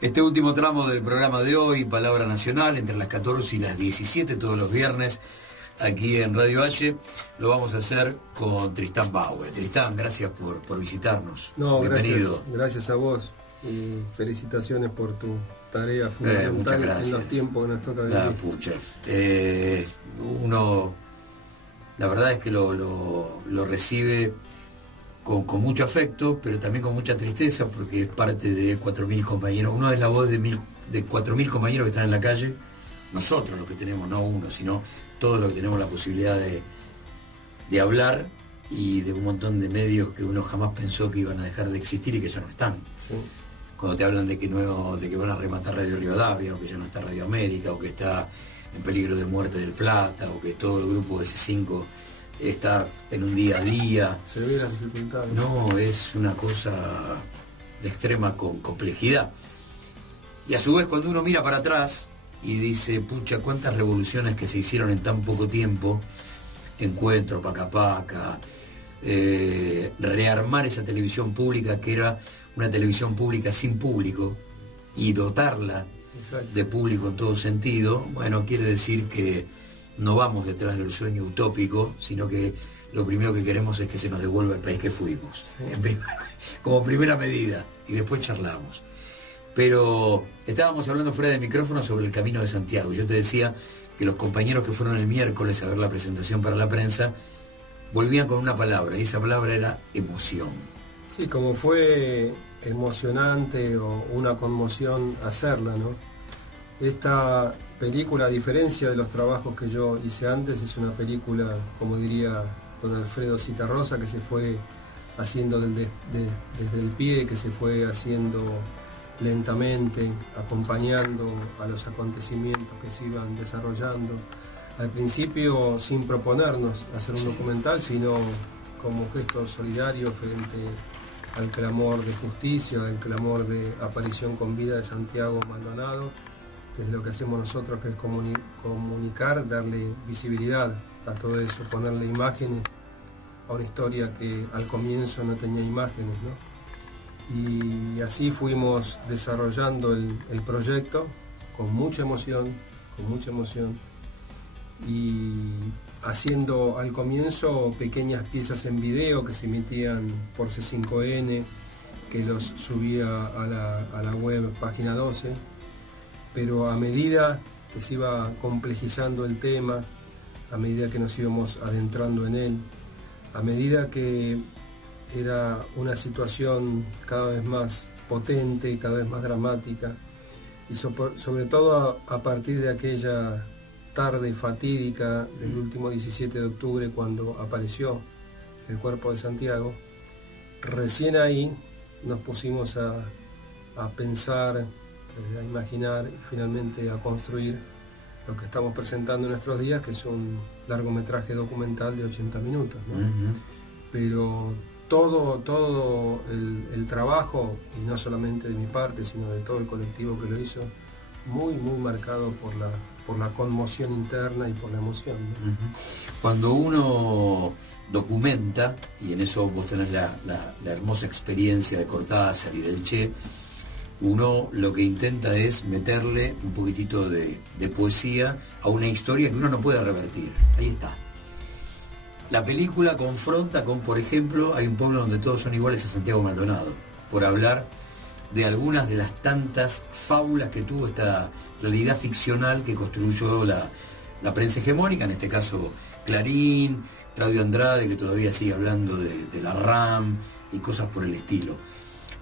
Este último tramo del programa de hoy, Palabra Nacional, entre las 14 y las 17 todos los viernes, aquí en Radio H, lo vamos a hacer con Tristán Bauer. Tristán, gracias por visitarnos. No, bienvenido. Gracias a vos y felicitaciones por tu tarea fundamental en los tiempos que nos toca vivir. Pucha. Uno, la verdad es que lo recibe con mucho afecto, pero también con mucha tristeza, porque es parte de 4.000 compañeros. Uno es la voz de 4.000 compañeros que están en la calle, nosotros los que tenemos, no uno, sino todos los que tenemos la posibilidad de hablar, y de un montón de medios que uno jamás pensó que iban a dejar de existir y que ya no están. Sí. Cuando te hablan de que van a rematar Radio Rivadavia, o que ya no está Radio América, o que está en peligro de muerte del Plata, o que todo el grupo de C5 está en un día a día. Se ve las dificultades. No, es una cosa de extrema complejidad. Y a su vez, cuando uno mira para atrás y dice, pucha, cuántas revoluciones que se hicieron en tan poco tiempo, Encuentro, Paca Paca, rearmar esa televisión pública que era una televisión pública sin público, y dotarla de público en todo sentido, bueno, quiere decir que no vamos detrás del sueño utópico, sino que lo primero que queremos es que se nos devuelva el país que fuimos, sí, como primera medida, y después charlamos. Pero estábamos hablando fuera de micrófono sobre el Camino de Santiago. Yo te decía que los compañeros que fueron el miércoles a ver la presentación para la prensa volvían con una palabra, y esa palabra era emoción. Sí, como fue emocionante o una conmoción hacerla, ¿no? Esta película, a diferencia de los trabajos que yo hice antes, es una película, como diría don Alfredo Citarrosa, que se fue haciendo desde el pie, que se fue haciendo lentamente, acompañando a los acontecimientos que se iban desarrollando. Al principio sin proponernos hacer un documental, sino como gesto solidario frente al clamor de justicia, al clamor de aparición con vida de Santiago Maldonado. Es lo que hacemos nosotros, que es comunicar, darle visibilidad a todo eso, ponerle imágenes a una historia que al comienzo no tenía imágenes, ¿no? Y así fuimos desarrollando el proyecto con mucha emoción, y haciendo al comienzo pequeñas piezas en video que se emitían por C5N, que los subía a la web Página 12. Pero a medida que se iba complejizando el tema, a medida que nos íbamos adentrando en él, a medida que era una situación cada vez más potente, cada vez más dramática, y sobre todo a partir de aquella tarde fatídica del último 17 de octubre, cuando apareció el cuerpo de Santiago, recién ahí nos pusimos a pensar, a imaginar y finalmente a construir lo que estamos presentando en nuestros días, que es un largometraje documental de 80 minutos, ¿no? Uh-huh. Pero todo el trabajo, y no solamente de mi parte, sino de todo el colectivo que lo hizo, muy marcado por la conmoción interna y por la emoción, ¿no? Uh-huh. Cuando uno documenta, y en eso vos tenés la hermosa experiencia de Cortázar y del Che, uno lo que intenta es meterle un poquitito de poesía a una historia que uno no puede revertir. Ahí está. La película confronta con, por ejemplo, hay un pueblo donde todos son iguales a Santiago Maldonado, por hablar de algunas de las tantas fábulas que tuvo esta realidad ficcional que construyó la prensa hegemónica, en este caso Clarín, Claudio Andrade, que todavía sigue hablando de la RAM y cosas por el estilo.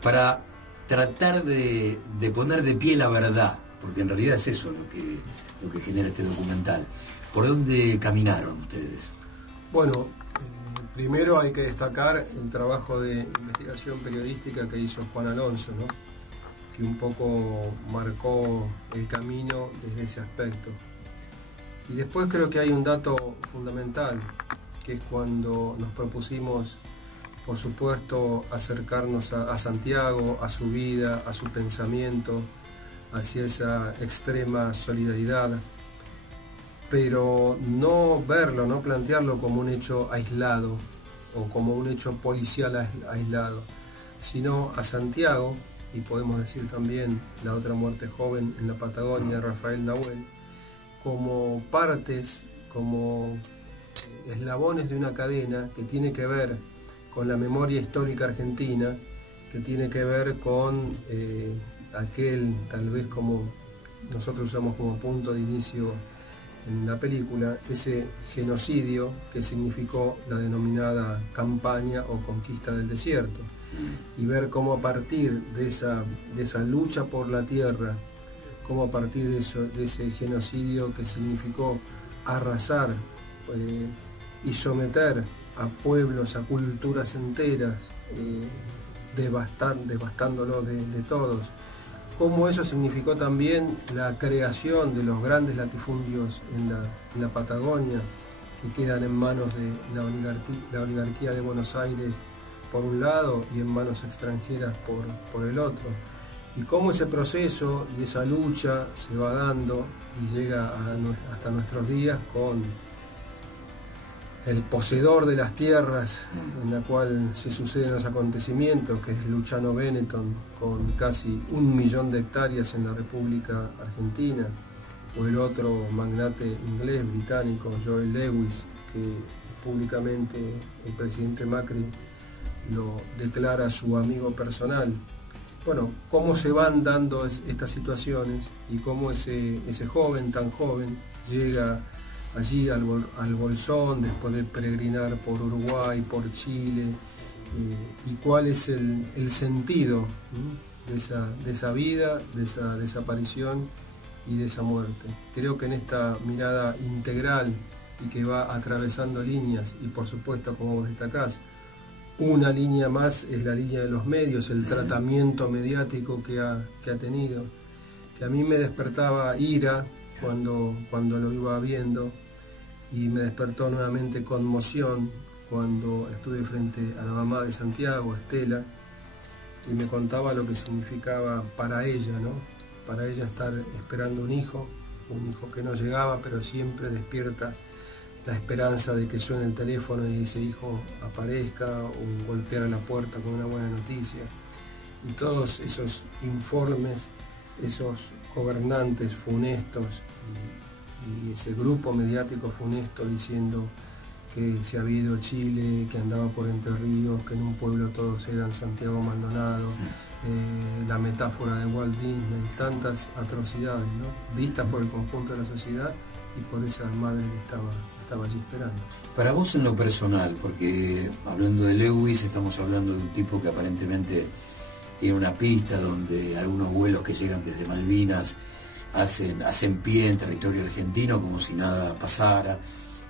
Para tratar de poner de pie la verdad, porque en realidad es eso lo que genera este documental. ¿Por dónde caminaron ustedes? Bueno, primero hay que destacar el trabajo de investigación periodística que hizo Juan Alonso, ¿no? Que un poco marcó el camino desde ese aspecto. Y después creo que hay un dato fundamental, que es cuando nos propusimos, por supuesto, acercarnos a Santiago, a su vida, a su pensamiento, hacia esa extrema solidaridad, pero no verlo, no plantearlo como un hecho aislado o como un hecho policial aislado, sino a Santiago y podemos decir también La otra muerte joven en la Patagonia, Rafael Nahuel, como partes, como eslabones de una cadena que tiene que ver con la memoria histórica argentina, que tiene que ver con aquel, tal vez como nosotros usamos como punto de inicio en la película, ese genocidio que significó la denominada campaña o conquista del desierto, y ver cómo a partir de esa lucha por la tierra, cómo a partir de ese genocidio que significó arrasar y someter a pueblos, a culturas enteras, devastándolos de todos, cómo eso significó también la creación de los grandes latifundios en la Patagonia, que quedan en manos de la oligarquía de Buenos Aires por un lado y en manos extranjeras por el otro, y cómo ese proceso y esa lucha se va dando y llega hasta nuestros días con el poseedor de las tierras en la cual se suceden los acontecimientos, que es Luciano Benetton, con casi 1 millón de hectáreas en la República Argentina, o el otro magnate inglés, británico, Joel Lewis, que públicamente el presidente Macri lo declara su amigo personal. Bueno, cómo se van dando estas situaciones y cómo ese joven, tan joven, llega allí al Bolsón, después de peregrinar por Uruguay, por Chile, y cuál es el sentido de esa vida, de esa desaparición y de esa muerte. Creo que en esta mirada integral y que va atravesando líneas, y por supuesto, como vos destacás, una línea más es la línea de los medios, el tratamiento mediático que ha tenido, que a mí me despertaba ira cuando lo iba viendo, y me despertó nuevamente conmoción cuando estuve frente a la mamá de Santiago, Estela, y me contaba lo que significaba para ella, ¿no? Para ella estar esperando un hijo que no llegaba, pero siempre despierta la esperanza de que suene el teléfono y ese hijo aparezca, o golpear a la puerta con una buena noticia. Y todos esos informes, esos gobernantes funestos y ese grupo mediático funesto diciendo que se había ido a Chile, que andaba por Entre Ríos, que en un pueblo todos eran Santiago Maldonado, la metáfora de Walt Disney, tantas atrocidades, ¿no? Vistas por el conjunto de la sociedad y por esa madre que estaba allí esperando. Para vos en lo personal, porque hablando de Lewis estamos hablando de un tipo que aparentemente tiene una pista donde algunos vuelos que llegan desde Malvinas hacen pie en territorio argentino como si nada pasara.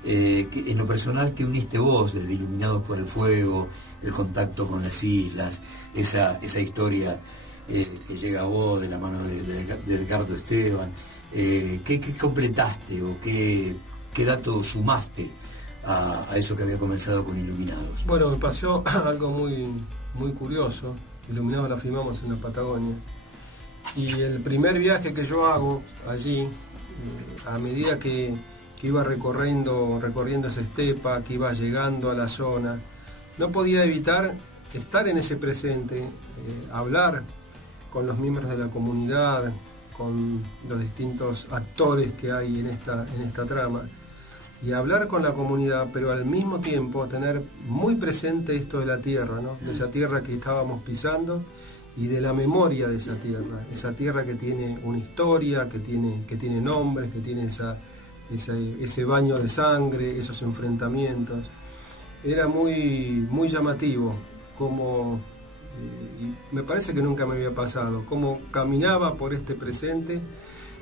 En lo personal, ¿qué uniste vos desde Iluminados por el Fuego, el contacto con las islas, esa historia que llega a vos de la mano de Edgardo Esteban? ¿Qué completaste o qué datos sumaste a eso que había comenzado con Iluminados? Bueno, me pasó algo muy, muy curioso. Iluminados la filmamos en la Patagonia. Y el primer viaje que yo hago allí, a medida que iba recorriendo esa estepa, que iba llegando a la zona, no podía evitar estar en ese presente, hablar con los miembros de la comunidad, con los distintos actores que hay en esta trama, y hablar con la comunidad, pero al mismo tiempo tener muy presente esto de la tierra, ¿no? De esa tierra que estábamos pisando y de la memoria de esa tierra que tiene una historia, que tiene nombres, que tiene ese baño de sangre, esos enfrentamientos. Era muy, muy llamativo como, y me parece que nunca me había pasado, cómo caminaba por este presente,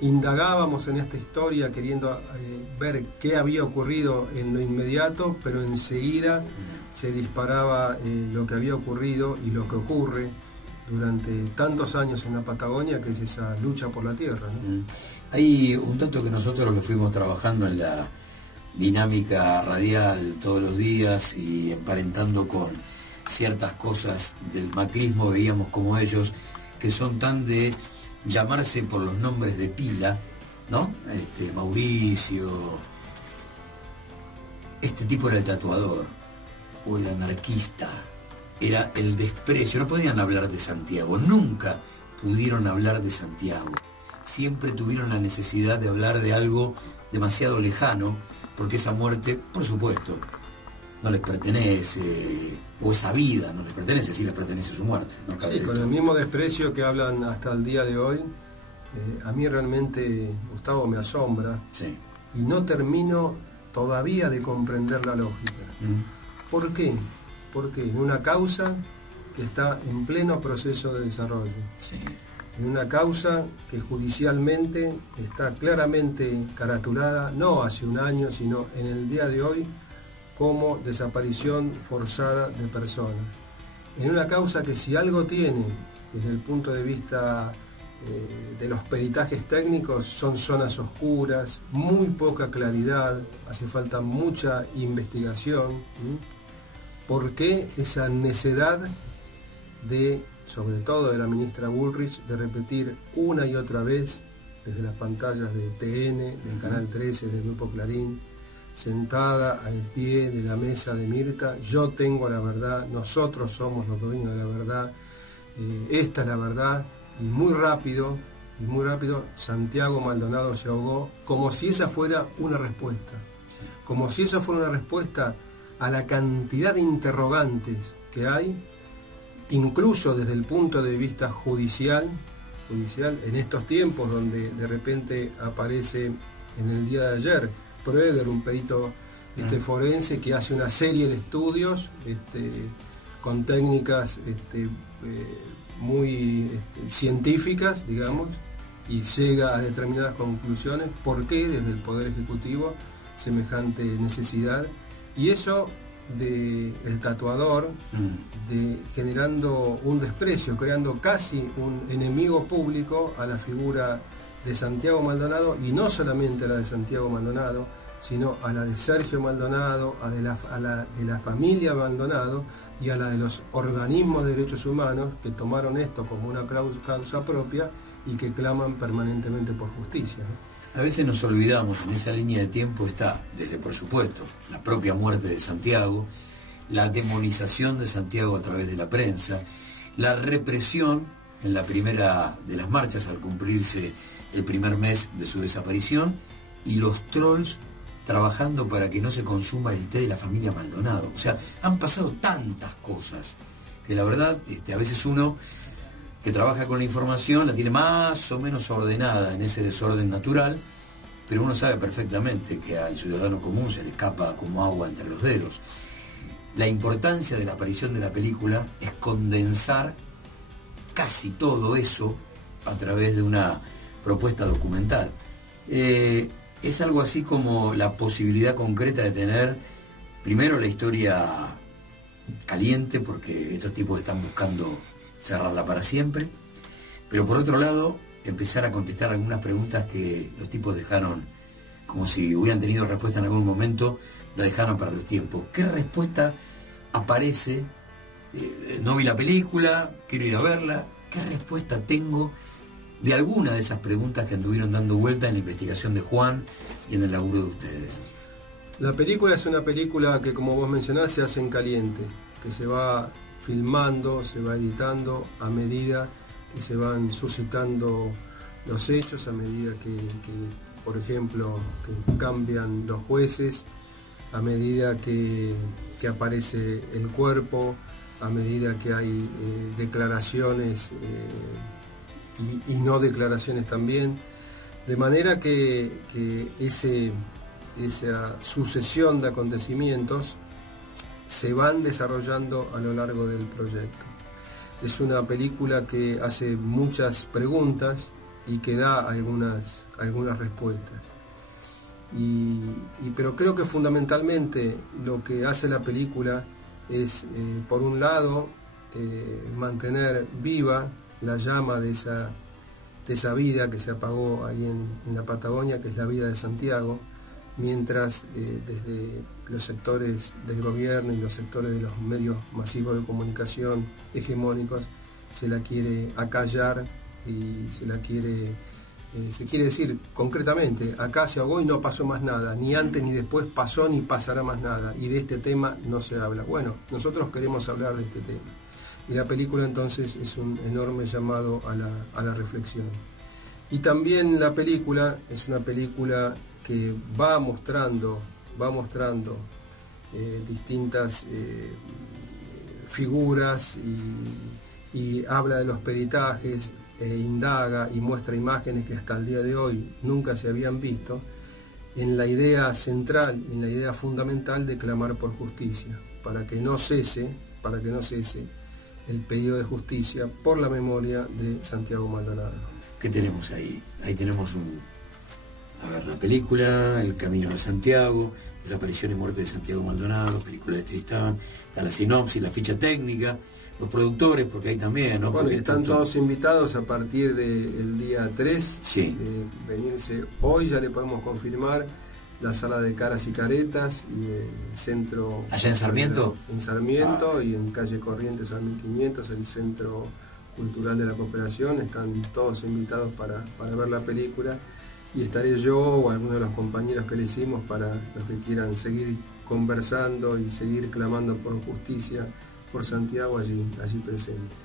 indagábamos en esta historia queriendo ver qué había ocurrido en lo inmediato, pero enseguida se disparaba lo que había ocurrido y lo que ocurre durante tantos años en la Patagonia, que es esa lucha por la tierra, ¿no? Hay un tanto que nosotros lo fuimos trabajando en la dinámica radial todos los días y emparentando con ciertas cosas del macrismo, veíamos como ellos, que son tan de llamarse por los nombres de pila, ¿no? Mauricio, este tipo era el tatuador, o el anarquista, era el desprecio, no podían hablar de Santiago, nunca pudieron hablar de Santiago. Siempre tuvieron la necesidad de hablar de algo demasiado lejano, porque esa muerte, por supuesto, no les pertenece, o esa vida no les pertenece, sí les pertenece su muerte. No cabe sí, con el mismo desprecio que hablan hasta el día de hoy, a mí realmente, Gustavo, me asombra, sí. Y no termino todavía de comprender la lógica. ¿Por qué? Porque en una causa que está en pleno proceso de desarrollo, Sí. en una causa que judicialmente está claramente caratulada, no hace un año, sino en el día de hoy, como desaparición forzada de personas. En una causa que si algo tiene, desde el punto de vista de los peritajes técnicos, son zonas oscuras, muy poca claridad, hace falta mucha investigación. ¿Por qué esa necedad de, sobre todo de la ministra Bullrich, de repetir una y otra vez desde las pantallas de TN, del Canal 13, del Grupo Clarín, sentada al pie de la mesa de Mirta: yo tengo la verdad, nosotros somos los dueños de la verdad, esta es la verdad? Y muy rápido, Santiago Maldonado se ahogó, como si esa fuera una respuesta, como si esa fuera una respuesta a la cantidad de interrogantes que hay, incluso desde el punto de vista judicial, en estos tiempos donde de repente aparece en el día de ayer Proeder, un perito forense que hace una serie de estudios con técnicas muy científicas, digamos, y llega a determinadas conclusiones. ¿Por qué desde el Poder Ejecutivo semejante necesidad? Y eso del tatuador, generando un desprecio, creando casi un enemigo público a la figura de Santiago Maldonado, y no solamente a la de Santiago Maldonado, sino a la de Sergio Maldonado, a la de la familia Maldonado y a la de los organismos de derechos humanos que tomaron esto como una causa propia y que claman permanentemente por justicia, ¿no? A veces nos olvidamos, en esa línea de tiempo está, desde por supuesto, la propia muerte de Santiago, la demonización de Santiago a través de la prensa, la represión en la primera de las marchas al cumplirse el primer mes de su desaparición, y los trolls trabajando para que no se consuma el té de la familia Maldonado. O sea, han pasado tantas cosas que la verdad, a veces uno que trabaja con la información la tiene más o menos ordenada en ese desorden natural, pero uno sabe perfectamente que al ciudadano común se le escapa como agua entre los dedos. La importancia de la aparición de la película es condensar casi todo eso a través de una propuesta documental. Es algo así como la posibilidad concreta de tener primero la historia caliente, porque estos tipos están buscando cerrarla para siempre, pero por otro lado empezar a contestar algunas preguntas que los tipos dejaron como si hubieran tenido respuesta en algún momento, la dejaron para los tiempos. ¿Qué respuesta aparece? No vi la película, quiero ir a verla. ¿Qué respuesta tengo de alguna de esas preguntas que anduvieron dando vuelta en la investigación de Juan y en el laburo de ustedes? La película es una película que, como vos mencionás, se hace en caliente, que se va filmando, se va editando a medida que se van suscitando los hechos, a medida que por ejemplo, que cambian los jueces, a medida que aparece el cuerpo, a medida que hay declaraciones y no declaraciones también, de manera que esa sucesión de acontecimientos se van desarrollando a lo largo del proyecto. Es una película que hace muchas preguntas y que da algunas respuestas. Pero creo que fundamentalmente lo que hace la película es, por un lado, mantener viva la llama de esa vida que se apagó ahí en la Patagonia, que es la vida de Santiago, mientras desde los sectores del gobierno y los sectores de los medios masivos de comunicación hegemónicos se la quiere acallar y se quiere decir concretamente: acá se ahogó y no pasó más nada, ni antes ni después pasó ni pasará más nada, y de este tema no se habla. Bueno, nosotros queremos hablar de este tema. Y la película entonces es un enorme llamado a la reflexión. Y también la película es una película que va mostrando distintas figuras y habla de los peritajes, indaga y muestra imágenes que hasta el día de hoy nunca se habían visto, en la idea central, en la idea fundamental de clamar por justicia, para que no cese el pedido de justicia por la memoria de Santiago Maldonado. ¿Qué tenemos ahí? Ahí tenemos la película, El Camino de Santiago, Desaparición y Muerte de Santiago Maldonado, película de Tristán, está la sinopsis, la ficha técnica, los productores, porque hay también, ¿no? Bueno, porque están todos invitados a partir del día 3, sí, de venirse. Hoy ya le podemos confirmar la sala de Caras y Caretas y el centro... ¿Allá en Sarmiento? En Sarmiento y en calle Corrientes al 1500, el Centro Cultural de la Cooperación. Están todos invitados para ver la película, y estaré yo o alguno de los compañeros que le hicimos para los que quieran seguir conversando y seguir clamando por justicia por Santiago allí presente.